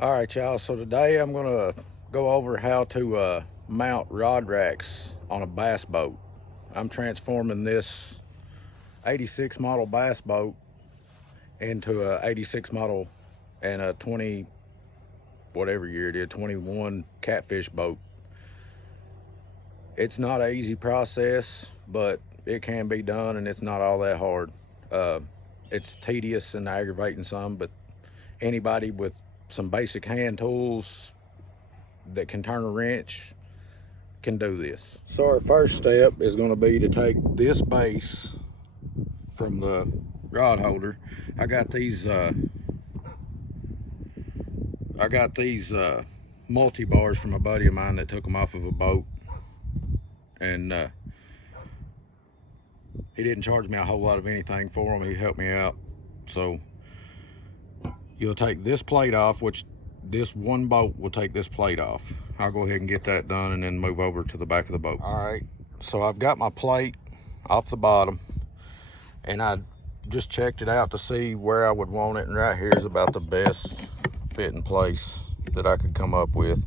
All right, y'all. So today I'm gonna go over how to mount rod racks on a bass boat. I'm transforming this 86 model bass boat into a 86 model and a 20, whatever year it is, 21 catfish boat. It's not an easy process, but it can be done, and it's not all that hard. It's tedious and aggravating some, but anybody with some basic hand tools that can turn a wrench can do this. So our first step is going to be to take this base from the rod holder. I got these multi bars from a buddy of mine that took them off of a boat, and he didn't charge me a whole lot of anything for them. He helped me out. So you'll take this plate off, which this one boat will take this plate off. I'll go ahead and get that done and then move over to the back of the boat. All right, so I've got my plate off the bottom, and I just checked it out to see where I would want it, and right here is about the best fitting place that I could come up with.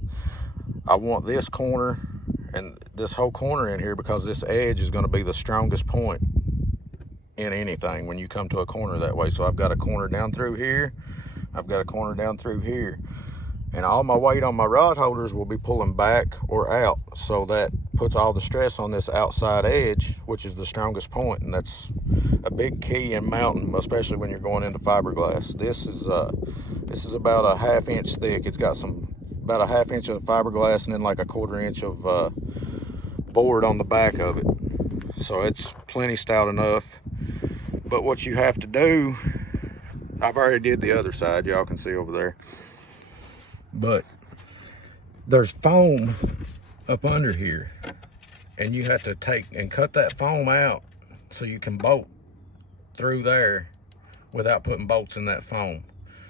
I want this corner and this whole corner in here because this edge is going to be the strongest point in anything when you come to a corner that way. So I've got a corner down through here, I've got a corner down through here, and all my weight on my rod holders will be pulling back or out, so that puts all the stress on this outside edge, which is the strongest point, and that's a big key in mounting, especially when you're going into fiberglass. This is about a 1/2 inch thick. It's got about a 1/2 inch of fiberglass and then like a 1/4 inch of board on the back of it, so it's plenty stout enough. But what you have to do, I've already did the other side, y'all can see over there, but there's foam up under here, and you have to take and cut that foam out so you can bolt through there without putting bolts in that foam.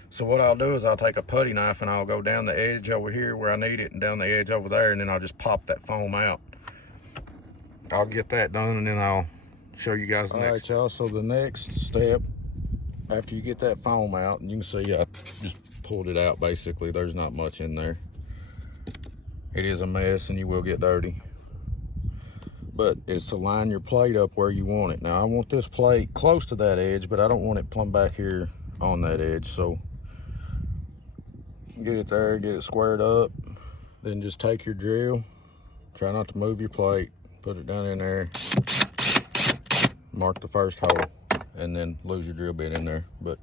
So what I'll do is I'll take a putty knife and I'll go down the edge over here where I need it and down the edge over there, and then I'll just pop that foam out. I'll get that done and then I'll show you guys the next. All right, y'all, so the next step after you get that foam out, and you can see I just pulled it out basically, there's not much in there. It is a mess and you will get dirty, but it's to line your plate up where you want it. Now I want this plate close to that edge, but I don't want it plumb back here on that edge, so get it there, get it squared up, then just take your drill, try not to move your plate, put it down in there, mark the first hole, and then lose your drill bit in there. But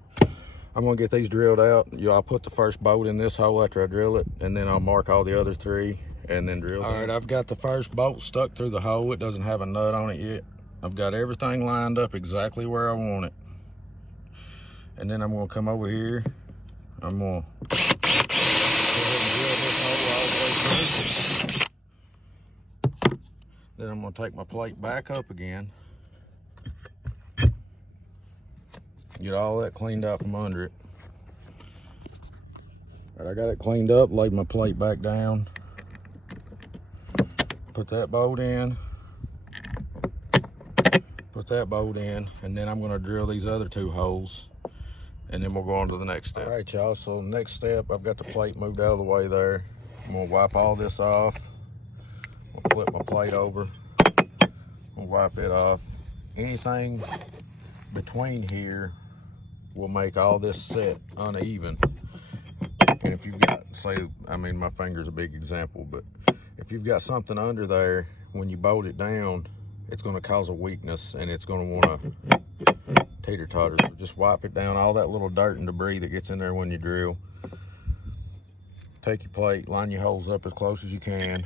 I'm gonna get these drilled out. I'll put the first bolt in this hole after I drill it, and then I'll mark all the other 3 and then drill. All right, I've got the first bolt stuck through the hole. It doesn't have a nut on it yet. I've got everything lined up exactly where I want it. And then I'm gonna come over here. I'm gonna drill this hole all the way through. Then I'm gonna take my plate back up again. Get all that cleaned out from under it. All right, I got it cleaned up, laid my plate back down. Put that bolt in. Put that bolt in, and then I'm gonna drill these other 2 holes, and then we'll go on to the next step. All right, y'all, so next step, I've got the plate moved out of the way there. I'm gonna wipe all this off. I'll flip my plate over. I'll wipe it off. Anything between here will make all this set uneven. And if you've got, say, I mean, my finger's a big example, but if you've got something under there, when you bolt it down, it's gonna cause a weakness and it's gonna wanna teeter-totter. So just wipe it down, all that little dirt and debris that gets in there when you drill. Take your plate, line your holes up as close as you can.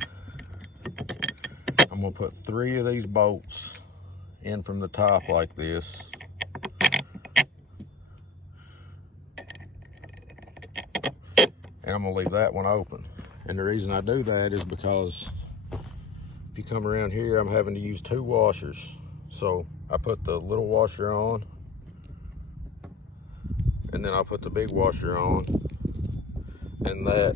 I'm gonna put 3 of these bolts in from the top like this. And I'm gonna leave that one open. And the reason I do that is because if you come around here, I'm having to use 2 washers. So I put the little washer on, and then I'll put the big washer on. And that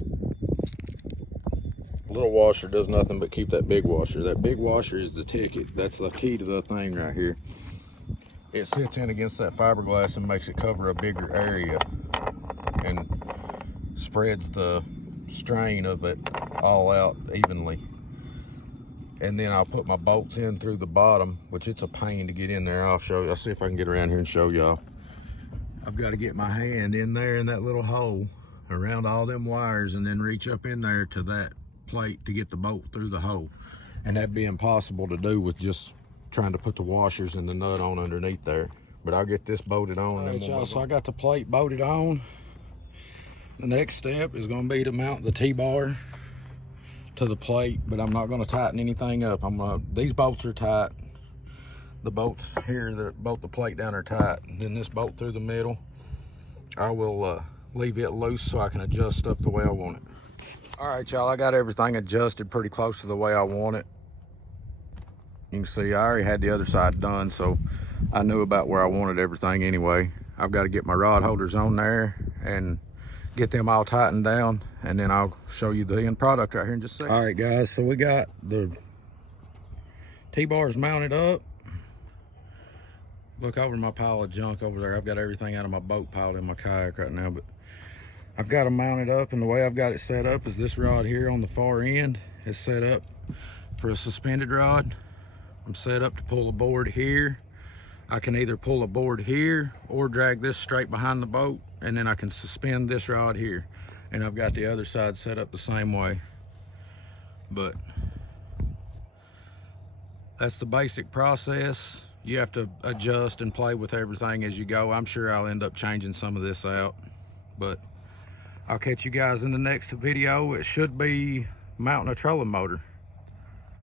little washer does nothing but keep that big washer. That big washer is the ticket. That's the key to the thing right here. It sits in against that fiberglass and makes it cover a bigger area. And spreads the strain of it all out evenly. And then I'll put my bolts in through the bottom, which it's a pain to get in there. I'll show you. I'll see if I can get around here and show y'all. I've got to get my hand in there in that little hole around all them wires and then reach up in there to that plate to get the bolt through the hole. And that'd be impossible to do with just trying to put the washers and the nut on underneath there. But I'll get this bolted on. All right, y'all, so I got the plate bolted on. The next step is going to be to mount the T-bar to the plate, but I'm not going to tighten anything up. These bolts are tight. The bolts here that bolt the plate down are tight. And then this bolt through the middle, I will leave it loose so I can adjust stuff the way I want it. All right, y'all, I got everything adjusted pretty close to the way I want it. You can see I already had the other side done, so I knew about where I wanted everything anyway. I've got to get my rod holders on there and get them all tightened down, and then I'll show you the end product right here in just a second. All right, guys, so we got the T-bars mounted up. Look over my pile of junk over there. I've got everything out of my boat piled in my kayak right now, but I've got them mounted up, and the way I've got it set up is this rod here on the far end is set up for a suspended rod. I'm set up to pull a board here. I can either pull a board here or drag this straight behind the boat, and then I can suspend this rod here. And I've got the other side set up the same way. But that's the basic process. You have to adjust and play with everything as you go. I'm sure I'll end up changing some of this out, but I'll catch you guys in the next video. It should be mounting a trolling motor.